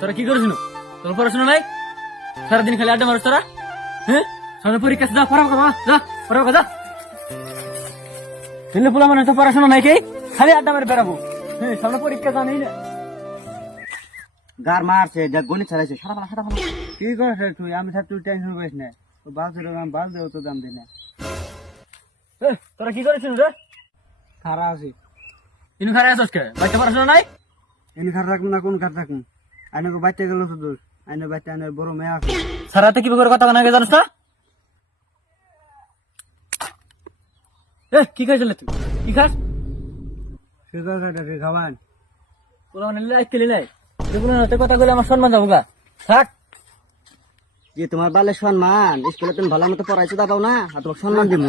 তোরা কি করিস? তোর পড়াশোনা নাই? সারাদিন খালি আড্ডা মারিস তোরা? হ্যাঁ, সামনে পরীক্ষা যা, পড়াও কথা যা, পড়াও কথা। ছেলে পোলা মানে তো পড়াশোনা নাই, কে খালি আড্ডা মারি বেড়াবো। হ্যাঁ, সামনে পরীক্ষা জানেই না। গার মারছে, গণিত ছাড়াইছে, সারা ভালো। কি করিস তুই? আমি তুই টেনশন করিস না, বাসের দাম বাস দেও, তো দাম দিই না। তোরা কি করিস রে? খারাপ আছি। ইনু খারাপ আছিস কে? বাচ্চা পড়াশোনা নাই? এনে খারাপ থাকুন না, কোন খারাপ থাকুন? আইনে বাচ্চা গেল তো দোষ, আইনে বাচ্চা আইনে বড় মেয়ে আছে। সারাতে কি করে কথা কানা জানিস না? কি খাইছিস তুই? কি খাস? সেটা খাবান তোরা মানে লাইকেলি নাই, যেগুলো না কথা বলে আমার সম্মান যাবো গা। থাক। যে তোমার বালে সম্মান, স্কুলে তুমি ভালো মতো পড়াইছো, দাও না, আর তোমার সম্মান দিব।